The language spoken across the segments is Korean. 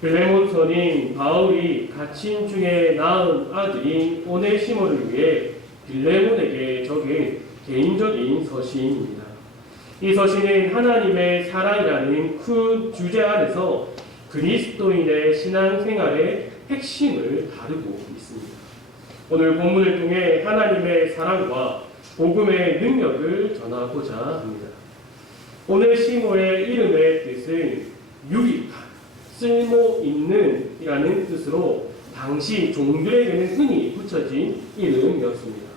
빌레몬서는 바울이 갇힌 중에 낳은 아들인 오네시모를 위해 빌레몬에게 적은 개인적인 서신입니다. 이 서신은 하나님의 사랑이라는 큰 주제 안에서 그리스도인의 신앙생활의 핵심을 다루고 있습니다. 오늘 본문을 통해 하나님의 사랑과 복음의 능력을 전하고자 합니다. 오네시모의 이름의 뜻은 유익한, 쓸모있는 이라는 뜻으로 당시 종들에게는 흔히 붙여진 이름이었습니다.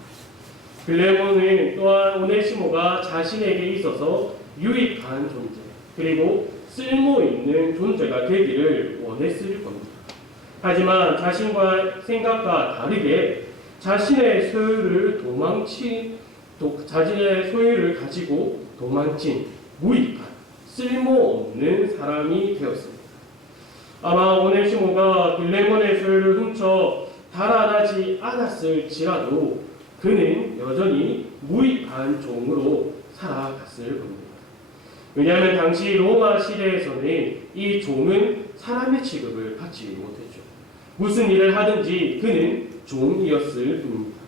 빌레몬은 또한 오네시모가 자신에게 있어서 유익한 존재, 그리고 쓸모있는 존재가 되기를 원했을 겁니다. 하지만 자신과 생각과 다르게 자신의 소유를 가지고 도망친 무익한, 쓸모없는 사람이 되었습니다. 아마 오네시모가 빌레몬의 소유를 훔쳐 달아나지 않았을지라도 그는 여전히 무익한 종으로 살아갔을 겁니다. 왜냐하면 당시 로마 시대에서는 이 종은 사람의 취급을 받지 못했죠. 무슨 일을 하든지 그는 종이었을 뿐입니다.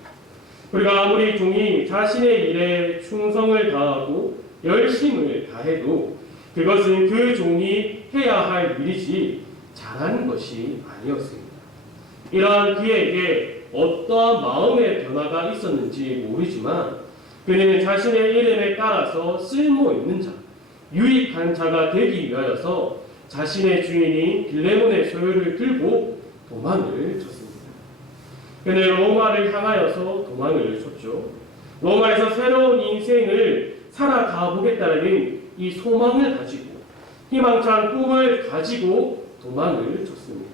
우리가 아무리 종이 자신의 일에 충성을 다하고 열심을 다해도 그것은 그 종이 해야 할 일이지 잘하는 것이 아니었습니다. 이러한 그에게 어떠한 마음의 변화가 있었는지 모르지만 그는 자신의 이름에 따라서 쓸모있는 자, 유익한 자가 되기 위하여서 자신의 주인인 빌레몬의 소유를 들고 도망을 쳤습니다. 그는 로마를 향하여서 도망을 쳤죠. 로마에서 새로운 인생을 살아가 보겠다는 이 소망을 가지고 희망찬 꿈을 가지고 도망을 쳤습니다.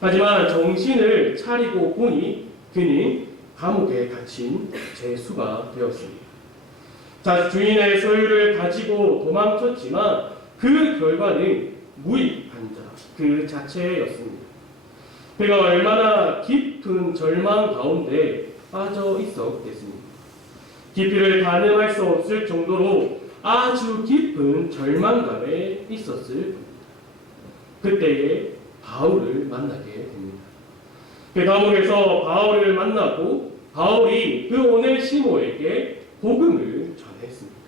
하지만 정신을 차리고 보니 그는 감옥에 갇힌 죄수가 되었습니다. 주인의 소유를 가지고 도망쳤지만 그 결과는 무익한 자 그 자체였습니다. 그가 얼마나 깊은 절망 가운데 빠져 있었겠습니까? 깊이를 가늠할 수 없을 정도로 아주 깊은 절망감에 있었을 겁니다. 그때에 바울을 만나게 됩니다. 그 감옥에서 바울을 만나고 바울이 그 오네시모에게 복음을 전했습니다.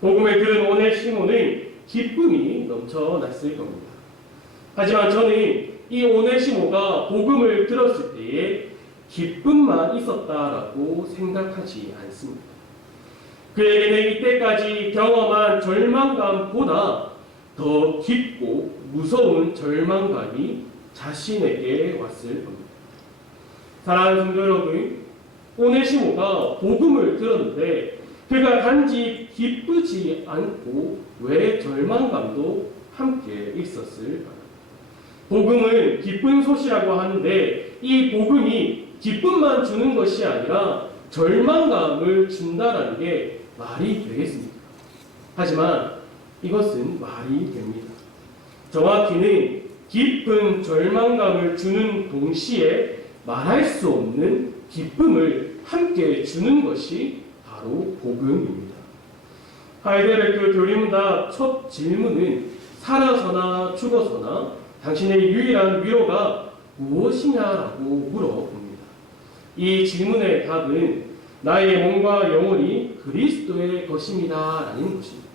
복음을 들은 오네시모는 기쁨이 넘쳐났을 겁니다. 하지만 저는 이 오네시모가 복음을 들었을 때에 기쁨만 있었다라고 생각하지 않습니다. 그에게는 이때까지 경험한 절망감보다 더 깊고 무서운 절망감이 자신에게 왔을 겁니다. 사랑하는 성도 여러분, 오네시모가 복음을 들었는데 그가 단지 기쁘지 않고 왜 절망감도 함께 있었을까요? 복음은 기쁜 소식이라고 하는데 이 복음이 기쁨만 주는 것이 아니라 절망감을 준다는 게 말이 되겠습니까? 하지만 이것은 말이 됩니다. 정확히는 깊은 절망감을 주는 동시에 말할 수 없는 기쁨을 함께 주는 것이 바로 복음입니다. 하이데베르크 교리문답 첫 질문은 살아서나 죽어서나 당신의 유일한 위로가 무엇이냐라고 물어봅니다. 이 질문의 답은 나의 몸과 영혼이 그리스도의 것입니다 라는 것입니다.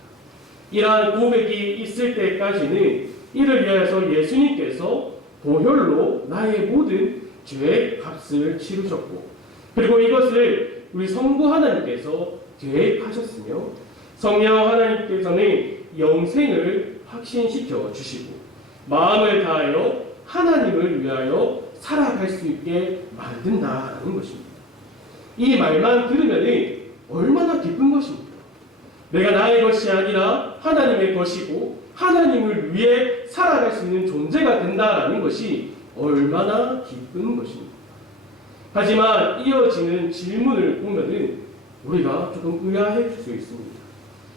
이러한 고백이 있을 때까지는 이를 위하여서 예수님께서 보혈로 나의 모든 죄의 값을 치르셨고 그리고 이것을 우리 성부 하나님께서 계획하셨으며 성령 하나님께서는 영생을 확신시켜 주시고 마음을 다하여 하나님을 위하여 살아갈 수 있게 만든다라는 것입니다. 이 말만 들으면 얼마나 기쁜 것입니까? 내가 나의 것이 아니라 하나님의 것이고 하나님을 위해 살아갈 수 있는 존재가 된다라는 것이 얼마나 기쁜 것입니까? 하지만 이어지는 질문을 보면 우리가 조금 의아해질 수 있습니다.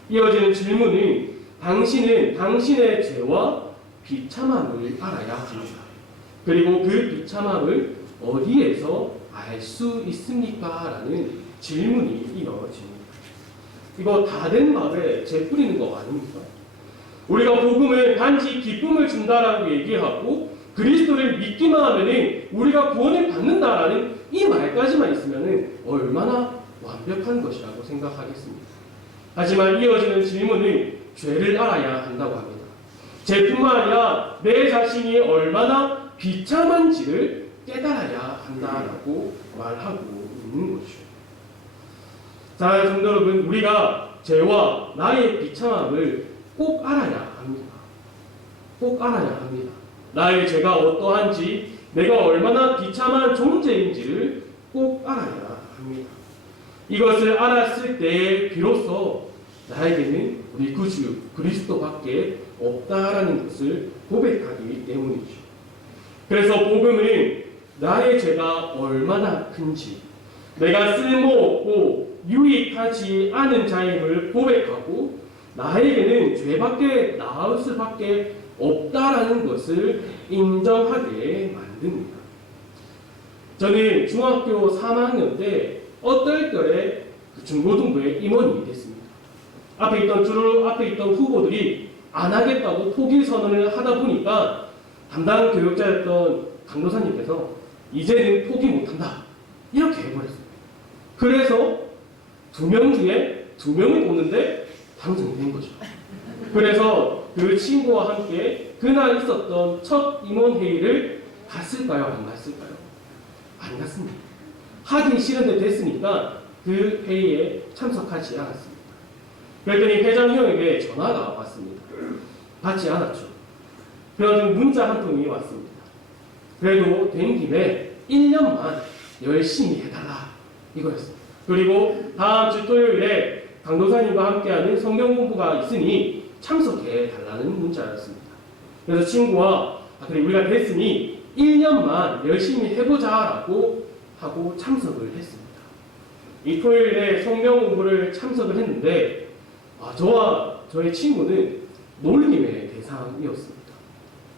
이어지는 질문은 당신은 당신의 죄와 비참함을 알아야 합니다. 그리고 그 비참함을 어디에서 알 수 있습니까? 라는 질문이 이어집니다. 이거 다 된 밥에 재 뿌리는 거 아닙니까? 우리가 복음은 단지 기쁨을 준다라고 얘기하고 그리스도를 믿기만 하면은 우리가 구원을 받는다라는 이 말까지만 있으면은 얼마나 완벽한 것이라고 생각하겠습니다. 하지만 이어지는 질문은 죄를 알아야 한다고 합니다. 죄뿐만 아니라 내 자신이 얼마나 비참한지를 깨달아야 한다라고 말하고 있는 것이죠. 자, 성도 여러분, 우리가 죄와 나의 비참함을 꼭 알아야 합니다. 꼭 알아야 합니다. 나의 죄가 어떠한지, 내가 얼마나 비참한 존재인지를 꼭 알아야 합니다. 이것을 알았을 때 비로소 나에게는 우리 구주 그리스도밖에 없다라는 것을 고백하기 때문이죠. 그래서 복음은 나의 죄가 얼마나 큰지, 내가 쓸모없고 유익하지 않은 자임을 고백하고 나에게는 죄밖에 나을 수밖에 없다라는 것을 인정하게 만듭니다. 저는 중학교 3학년 때 얼떨결에 중고등부에 임원이 됐습니다. 앞에 있던 후보들이 안 하겠다고 포기 선언을 하다 보니까 담당 교육자였던 강도사님께서 이제는 포기 못한다 이렇게 해버렸습니다. 그래서 2명 중에 2명이 오는데 당선된 거죠. 그래서 그 친구와 함께 그날 있었던 첫 임원회의를 갔을까요? 안 갔을까요? 안 갔습니다. 하기 싫은데 됐으니까 그 회의에 참석하지 않았습니다. 그랬더니 회장 형에게 전화가 왔습니다. 받지 않았죠. 그래가지고 문자 한 통이 왔습니다. 그래도 된 김에 1년만 열심히 해달라 이거였습니다. 그리고 다음 주 토요일에 강도사님과 함께하는 성경 공부가 있으니 참석해 달라는 문자였습니다. 그래서 친구와 그래 우리가 됐으니 1년만 열심히 해보자라고 하고 참석을 했습니다. 이 토요일에 성경 공부를 참석을 했는데 저와 저의 친구는 놀림의 대상이었습니다.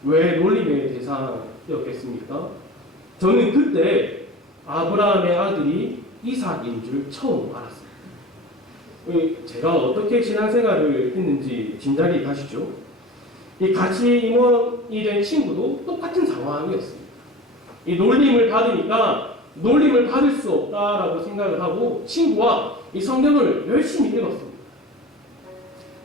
왜 놀림의 대상이었겠습니까? 저는 그때 아브라함의 아들이 이삭인 줄 처음 알았습니다. 제가 어떻게 신앙생활을 했는지 짐작이 가시죠? 이 같이 임원이 된 친구도 똑같은 상황이었습니다. 이 놀림을 받으니까 놀림을 받을 수 없다라고 생각을 하고 친구와 이 성경을 열심히 읽었습니다.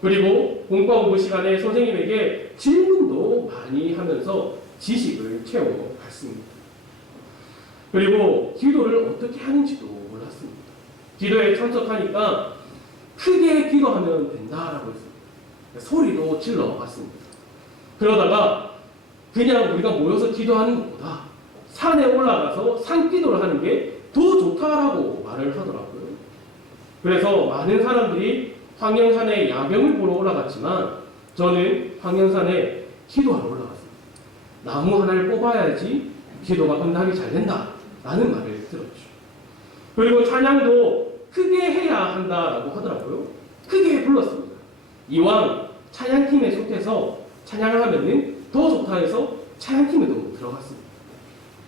그리고 공과 공부 시간에 선생님에게 질문도 많이 하면서 지식을 채워갔습니다. 그리고 기도를 어떻게 하는지도 몰랐습니다. 기도에 참석하니까 크게 기도하면 된다라고 했습니다. 소리도 질러봤습니다. 그러다가 그냥 우리가 모여서 기도하는 것보다 산에 올라가서 산기도를 하는 게 더 좋다라고 말을 하더라고요. 그래서 많은 사람들이 황령산에 야경을 보러 올라갔지만 저는 황령산에 기도하러 올라갔습니다. 나무 하나를 뽑아야지 기도가 응답이 잘 된다 라는 말을 들었죠. 그리고 찬양도 크게 해야 한다라고 하더라고요. 크게 불렀습니다. 이왕 찬양팀에 속해서 찬양을 하면은 더 좋다 해서 찬양팀에도 들어갔습니다.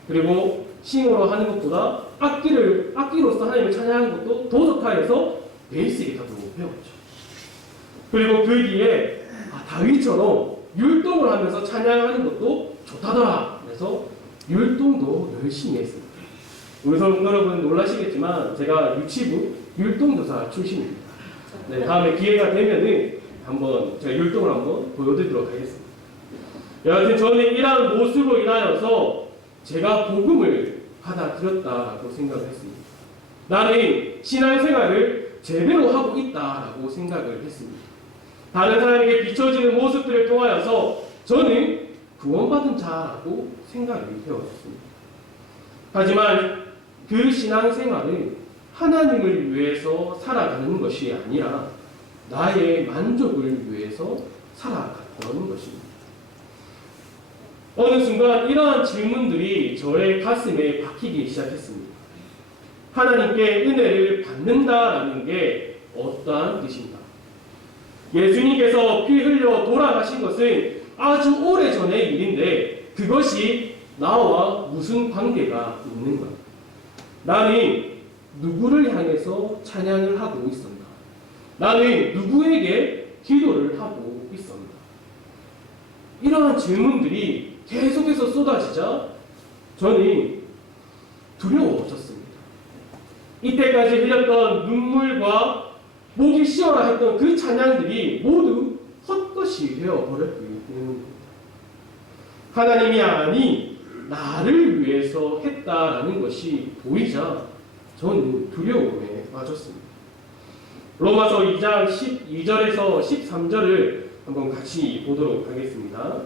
그리고 싱어로 하는 것보다 악기로서 하나님을 찬양하는 것도 더 좋다 해서 베이스 기타도 배웠죠. 그리고 그 뒤에 다윗처럼 율동을 하면서 찬양하는 것도 좋다더라. 그래서 율동도 열심히 했습니다. 우리 성도 여러분 놀라시겠지만 제가 유치부 율동교사 출신입니다. 네, 다음에 기회가 되면은 한번 제가 율동을 한번 보여드리도록 하겠습니다. 여하튼 저는 이러한 모습으로 인하여서 제가 복음을 받아들였다라고 생각을 했습니다. 나는 신앙생활을 제대로 하고 있다라고 생각을 했습니다. 다른 사람에게 비춰지는 모습들을 통하여서 저는 구원받은 자라고 생각이 되었습니다. 하지만 그 신앙생활은 하나님을 위해서 살아가는 것이 아니라 나의 만족을 위해서 살아갔던 것입니다. 어느 순간 이러한 질문들이 저의 가슴에 박히기 시작했습니다. 하나님께 은혜를 받는다라는 게 어떠한 뜻인가? 예수님께서 피 흘려 돌아가신 것은 아주 오래전의 일인데 그것이 나와 무슨 관계가 있는가? 나는 누구를 향해서 찬양을 하고 있었나? 나는 누구에게 기도를 하고 있었나? 이러한 질문들이 계속해서 쏟아지자 저는 두려워졌습니다. 이때까지 흘렸던 눈물과 목이 쉬어라 했던 그 찬양들이 모두 헛것이 되어버렸기 때문입니다. 하나님이 아니 나를 위해서 했다라는 것이 보이자 저는 두려움에 빠졌습니다. 로마서 2장 12절에서 13절을 한번 같이 보도록 하겠습니다.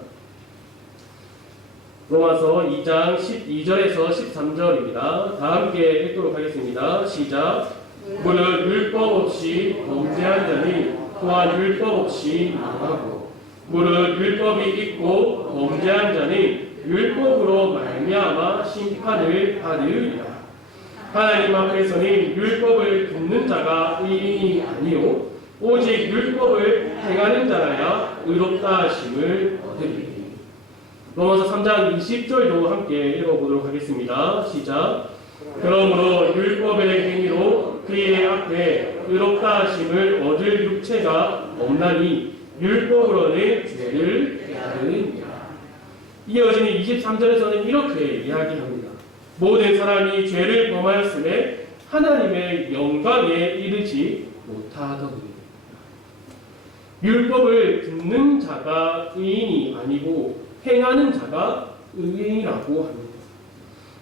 로마서 2장 12절에서 13절입니다. 다 함께 읽도록 하겠습니다. 시작. 무릇 율법 없이 범죄한 자는 또한 율법 없이 망하고 무릇 율법이 있고 범죄한 자는 율법으로 말미암아 심판을 받으리라. 하나님 앞에서는 율법을 듣는 자가 의인이 아니요 오직 율법을 행하는 자라야 의롭다 하심을 얻으리니. 로마서 3장 20절도 함께 읽어보도록 하겠습니다. 시작. 그러므로 율법의 행위로 그의 앞에 의롭다 하심을 얻을 육체가 없나니 율법으로는 죄를 깨달으니라. 이어지는 23절에서는 이렇게 이야기합니다. 모든 사람이 죄를 범하였음에 하나님의 영광에 이르지 못하더니. 율법을 듣는 자가 의인이 아니고 행하는 자가 의인이라고 합니다.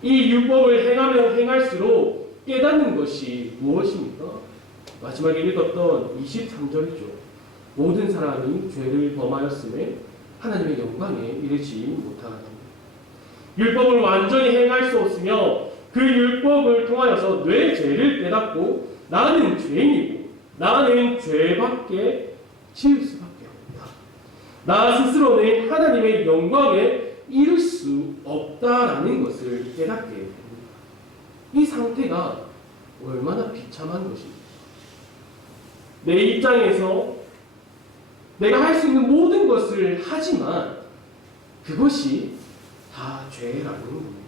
이 율법을 행하면 행할수록 깨닫는 것이 무엇입니까? 마지막에 읽었던 23절이죠. 모든 사람이 죄를 범하였음에 하나님의 영광에 이르지 못하더니. 율법을 완전히 행할 수 없으며 그 율법을 통하여서 내 죄를 깨닫고 나는 죄인이고 나는 죄밖에 지을 수밖에 없다. 나 스스로는 하나님의 영광에 이룰 수 없다라는 것을 깨닫게 됩니다. 이 상태가 얼마나 비참한 것입니까? 내 입장에서 내가 할 수 있는 모든 것을 하지만 그것이 다 죄라는 겁니다.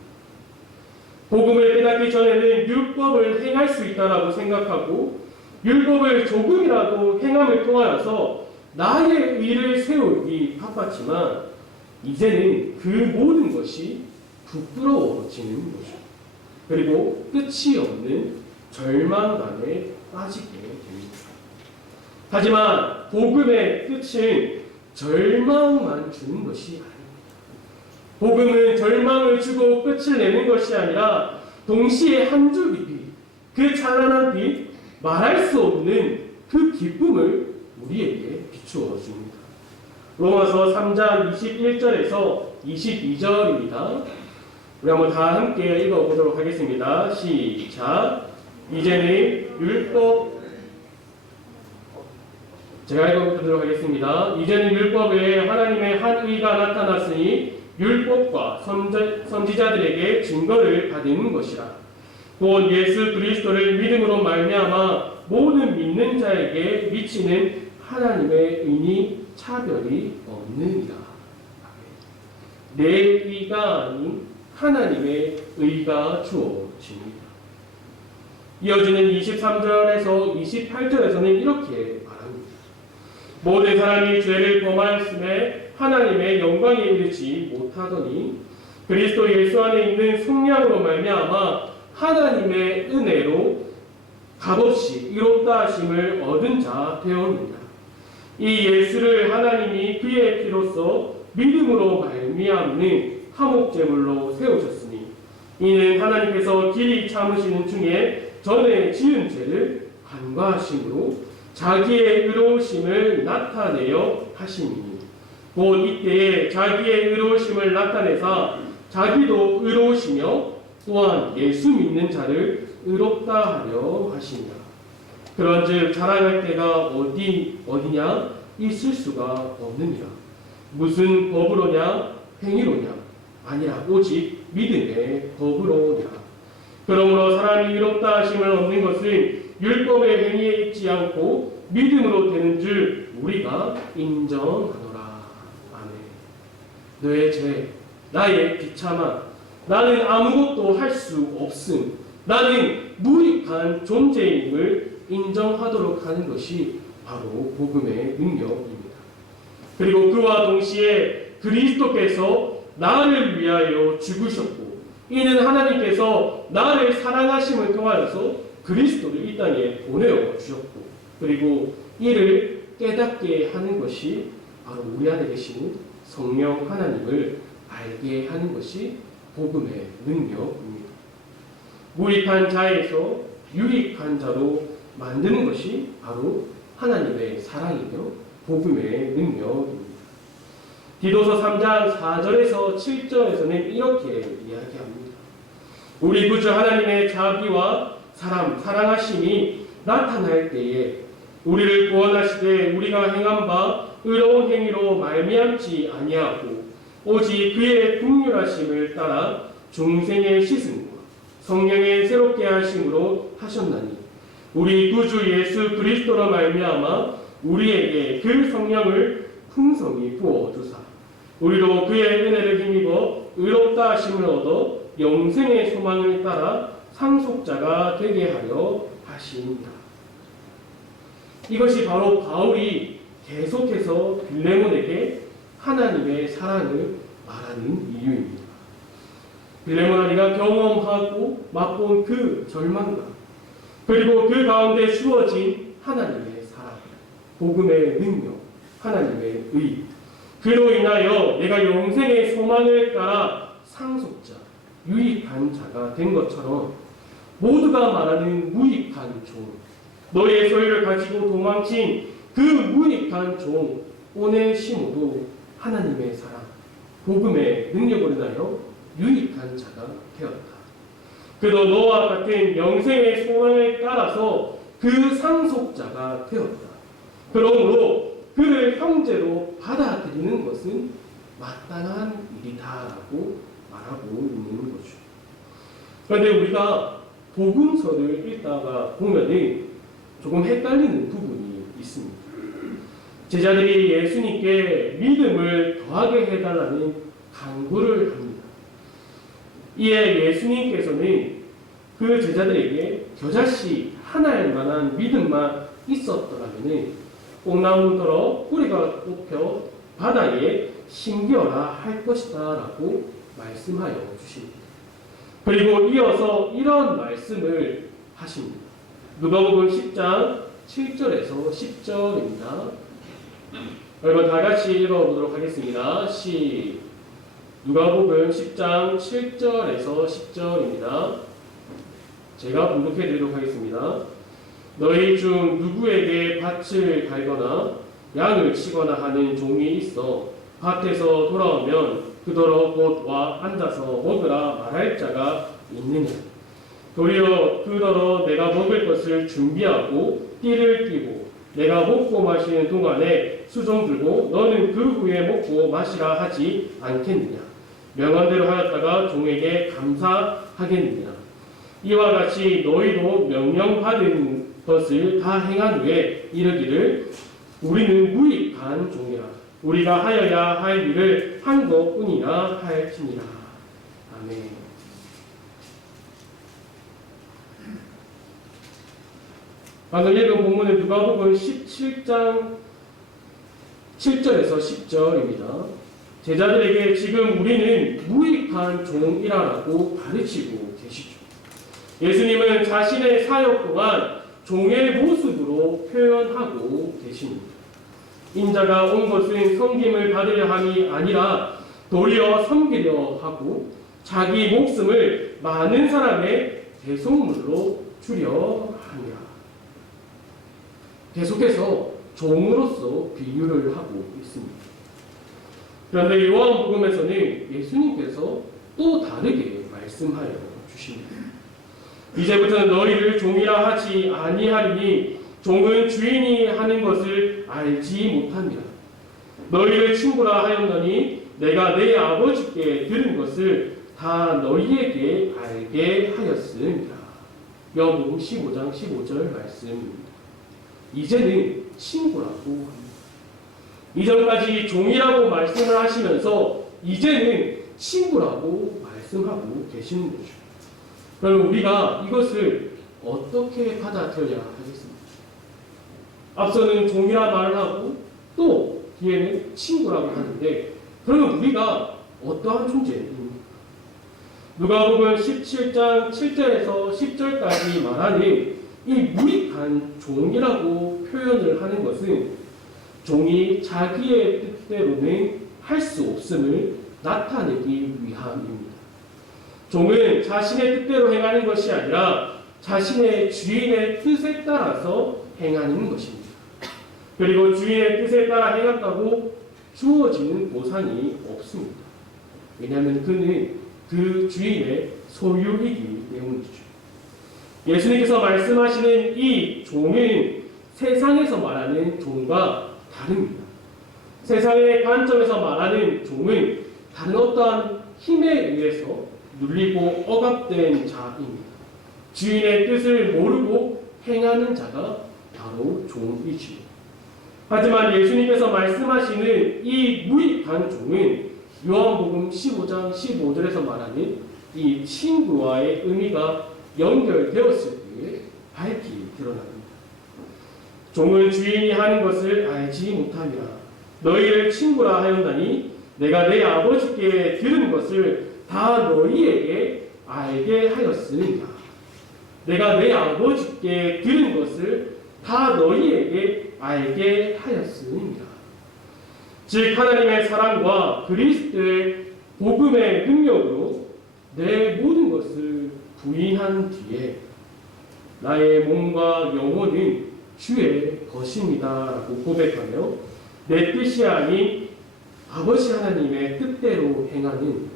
복음을 깨닫기 전에는 율법을 행할 수 있다라고 생각하고 율법을 조금이라도 행함을 통하여서 나의 의를 세우기 바빴지만 이제는 그 모든 것이 부끄러워지는 거죠. 그리고 끝이 없는 절망감에 빠지게 됩니다. 하지만 복음의 끝은 절망만 주는 것이 아닙니다. 복음은 절망을 주고 끝을 내는 것이 아니라 동시에 한 줄기 빛, 그 찬란한 빛, 말할 수 없는 그 기쁨을 우리에게 비추어 줍니다. 로마서 3장 21절에서 22절입니다. 우리 한번 다 함께 읽어보도록 하겠습니다. 시작. 이제는 율법, 제가 읽어보도록 하겠습니다. 이제는 율법에 하나님의 한 의가 나타났으니 율법과 선지자들에게 증거를 받는 것이라. 곧 예수 그리스도를 믿음으로 말미암아 모든 믿는 자에게 미치는 하나님의 의니 차별이 없느니라. 내 의가 아닌 하나님의 의가 주어집니다. 이어지는 23절에서 28절에서는 이렇게 말합니다. 모든 사람이 죄를 범하였음에 하나님의 영광에 이르지 못하더니 그리스도 예수 안에 있는 성령으로 말미암아 하나님의 은혜로 값없이 의롭다 하심을 얻은 자 되었느니라. 이 예수를 하나님이 그의 피로써 믿음으로 말미암는 화목제물로 세우셨으니 이는 하나님께서 길이 참으시는 중에 전에 지은 죄를 간과하심으로 자기의 의로우심을 나타내어 하심이니 곧 이때에 자기의 의로우심을 나타내사 자기도 의로우시며 또한 예수 믿는 자를 의롭다 하려 하시니라. 그런즉 자랑할 때가 어디냐 있을 수가 없느니라. 무슨 법으로냐 행위로냐 아니라 오직 믿음의 법으로냐. 그러므로 사람이 의롭다 하심을 얻는 것은 율법의 행위에 있지 않고 믿음으로 되는 줄 우리가 인정하노라. 아멘. 너의 죄, 나의 비참함, 나는 아무것도 할 수 없음, 나는 무익한 존재임을 인정하도록 하는 것이 바로 복음의 능력입니다. 그리고 그와 동시에 그리스도께서 나를 위하여 죽으셨고 이는 하나님께서 나를 사랑하심을 통하여서 그리스도를 이 땅에 보내어 주셨고 그리고 이를 깨닫게 하는 것이 바로 우리 안에 계시는 성령 하나님을 알게 하는 것이 복음의 능력입니다. 무익한 자에서 유익한 자로 만드는 것이 바로 하나님의 사랑이며 복음의 능력입니다. 디도서 3장 4절에서 7절에서는 이렇게 이야기합니다. 우리 구주 하나님의 자비와 사랑하심이 나타날 때에 우리를 구원하시되 우리가 행한 바 의로운 행위로 말미암지 아니하고 오직 그의 긍휼하심을 따라 중생의 씻음과 성령의 새롭게 하심으로 하셨나니 우리 구주 예수 그리스도로 말미암아 우리에게 그 성령을 풍성히 부어주사 우리로 그의 은혜를 힘입어 의롭다 하심을 얻어 영생의 소망을 따라 상속자가 되게 하려 하시니라. 이것이 바로 바울이 계속해서 빌레몬에게 하나님의 사랑을 말하는 이유입니다. 빌레몬아리가 경험하고 맛본 그 절망감 그리고 그 가운데 주어진 하나님의 사랑, 복음의 능력, 하나님의 의 그로 인하여 내가 영생의 소망을 따라 상속자, 유익한 자가 된 것처럼 모두가 말하는 무익한 종, 너의 소유를 가지고 도망친 그 무익한 종 오네시모도 하나님의 사랑, 복음의 능력으로 인하여 유익한 자가 되었다. 그도 너와 같은 영생의 소망을 따라서 그 상속자가 되었다. 그러므로 그를 형제로 받아들이는 것은 마땅한 일이다라고 말하고 있는 거죠. 그런데 우리가 복음서를 읽다가 보면은 조금 헷갈리는 부분이 있습니다. 제자들이 예수님께 믿음을 더하게 해달라는 간구를 합니다. 이에 예수님께서는 그 제자들에게 겨자씨 하나일 만한 믿음만 있었더라면 뽕나무더러 뿌리가 뽑혀 바다에 심겨라 할 것이다 라고 말씀하여 주십니다. 그리고 이어서 이런 말씀을 하십니다. 누가복음 10장 7절에서 10절입니다. 여러분 다 같이 읽어보도록 하겠습니다. 누가복음 10장 7절에서 10절입니다. 제가 봉독해 드리도록 하겠습니다. 너희 중 누구에게 밭을 갈거나 양을 치거나 하는 종이 있어 밭에서 돌아오면 그더러 곧 와 앉아서 먹으라 말할 자가 있느냐. 도리어 그더러 내가 먹을 것을 준비하고 띠를 띠고 내가 먹고 마시는 동안에 수종 들고 너는 그 후에 먹고 마시라 하지 않겠느냐. 명한대로 하였다가 종에게 감사하겠느냐. 이와 같이 너희도 명령받은 것을 다 행한 후에 이르기를 우리는 무익한 종이라 우리가 하여야 할 일을 한 것뿐이라 할지니라. 아멘. 방금 읽은 본문은 누가복음 17장 7절에서 10절입니다. 제자들에게 지금 우리는 무익한 종이라고 가르치고 계시죠. 예수님은 자신의 사역 동안 종의 모습으로 표현하고 계십니다. 인자가 온 것은 섬김을 받으려 함이 아니라 도리어 섬기려 하고 자기 목숨을 많은 사람의 대속물로 주려 함이라. 계속해서 종으로서 비유를 하고 있습니다. 그런데 요한복음에서는 예수님께서 또 다르게 말씀하여 주십니다. 이제부터는 너희를 종이라 하지 아니하리니 종은 주인이 하는 것을 알지 못합니다. 너희를 친구라 하였노니 내가 내 아버지께 들은 것을 다 너희에게 알게 하였습니다. 요한복음 15장 15절 말씀입니다. 이제는 친구라고 합니다. 이전까지 종이라고 말씀을 하시면서 이제는 친구라고 말씀하고 계시는 거죠. 그럼 우리가 이것을 어떻게 받아들여야 하겠습니까? 앞서는 종이라 말을 하고 또 뒤에는 친구라고 하는데 그러면 우리가 어떠한 존재입니까? 누가복음 17장 7절에서 10절까지 말하는 이 무익한 종이라고 표현을 하는 것은 종이 자기의 뜻대로는 할 수 없음을 나타내기 위함입니다. 종은 자신의 뜻대로 행하는 것이 아니라 자신의 주인의 뜻에 따라서 행하는 것입니다. 그리고 주인의 뜻에 따라 행한다고 주어지는 보상이 없습니다. 왜냐하면 그는 그 주인의 소유이기 때문이죠. 예수님께서 말씀하시는 이 종은 세상에서 말하는 종과 다릅니다. 세상의 관점에서 말하는 종은 다른 어떠한 힘에 의해서 눌리고 억압된 자입니다. 주인의 뜻을 모르고 행하는 자가 바로 종이지요. 하지만 예수님께서 말씀하시는 이 무익한 종은 요한복음 15장 15절에서 말하는 이 친구와의 의미가 연결되었을 때에 밝히 드러납니다. 종은 주인이 하는 것을 알지 못함이라. 너희를 친구라 하였나니 내가 내 아버지께 들은 것을 다 너희에게 알게 하였으니라. 내가 내 아버지께 들은 것을 다 너희에게 알게 하였으니라. 즉 하나님의 사랑과 그리스도의 복음의 능력으로 내 모든 것을 부인한 뒤에 나의 몸과 영혼은 주의 것입니다 라고 고백하며 내 뜻이 아닌 아버지 하나님의 뜻대로 행하는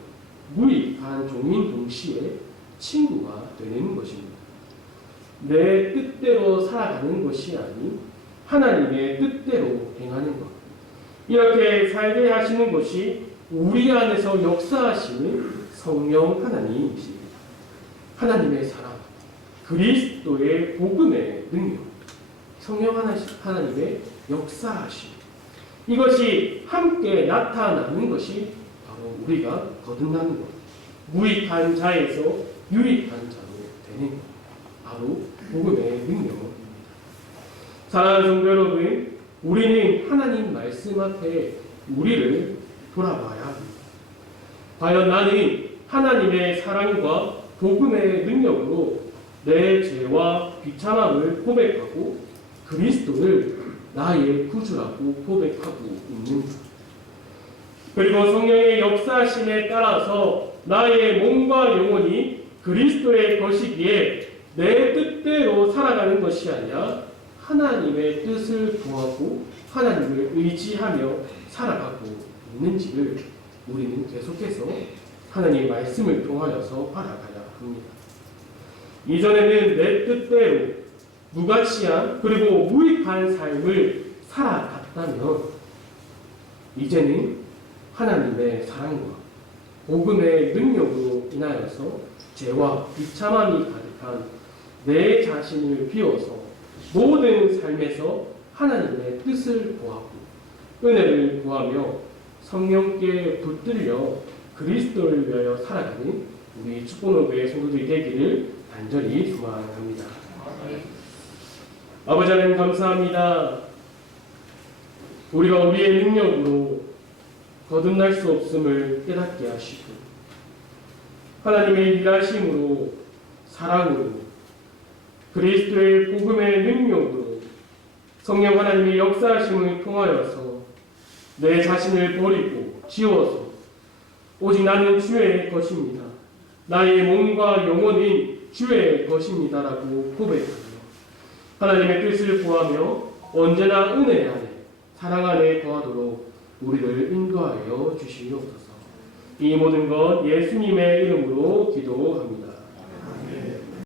무익한 종인 동시에 친구가 되는 것입니다. 내 뜻대로 살아가는 것이 아닌 하나님의 뜻대로 행하는 것. 이렇게 살게 하시는 것이 우리 안에서 역사하시는 성령 하나님이십니다. 하나님의 사랑, 그리스도의 복음의 능력, 성령 하나님의 역사하심. 이것이 함께 나타나는 것이 바로 우리가 거듭나는 것. 무익한 자에서 유익한 자로 되는 것. 바로 복음의 능력입니다. 사랑하는 성도 여러분, 우리는 하나님 말씀 앞에 우리를 돌아봐야 합니다. 과연 나는 하나님의 사랑과 복음의 능력으로 내 죄와 비참함을 고백하고 그리스도를 나의 구주라고 고백하고 있는가? 그리고 성령의 역사하심에 따라서 나의 몸과 영혼이 그리스도의 것이기에 내 뜻대로 살아가는 것이 아니라 하나님의 뜻을 구하고 하나님을 의지하며 살아가고 있는지를 우리는 계속해서 하나님의 말씀을 통하여서 알아가야 합니다. 이전에는 내 뜻대로 무가치한 그리고 무익한 삶을 살아갔다면 이제는 하나님의 사랑과 복음의 능력으로 인하여서 죄와 비참함이 가득한 내 자신을 비워서 모든 삶에서 하나님의 뜻을 구하고 은혜를 구하며 성령께 붙들려 그리스도를 위하여 살아가는 우리 축복노교의 성도들이 되기를 간절히 소망합니다. 아버지 하나님 감사합니다. 우리가 우리의 능력으로 거듭날 수 없음을 깨닫게 하시고 하나님의 일하심으로 사랑으로 그리스도의 복음의 능력으로 성령 하나님의 역사하심을 통하여서 내 자신을 버리고 지워서 오직 나는 주의 것입니다. 나의 몸과 영혼은 주의 것입니다라고 고백하며 하나님의 뜻을 구하며 언제나 은혜 안에 사랑 안에 거하도록 우리를 인도하여 주시옵소서. 이 모든 것 예수님의 이름으로 기도합니다.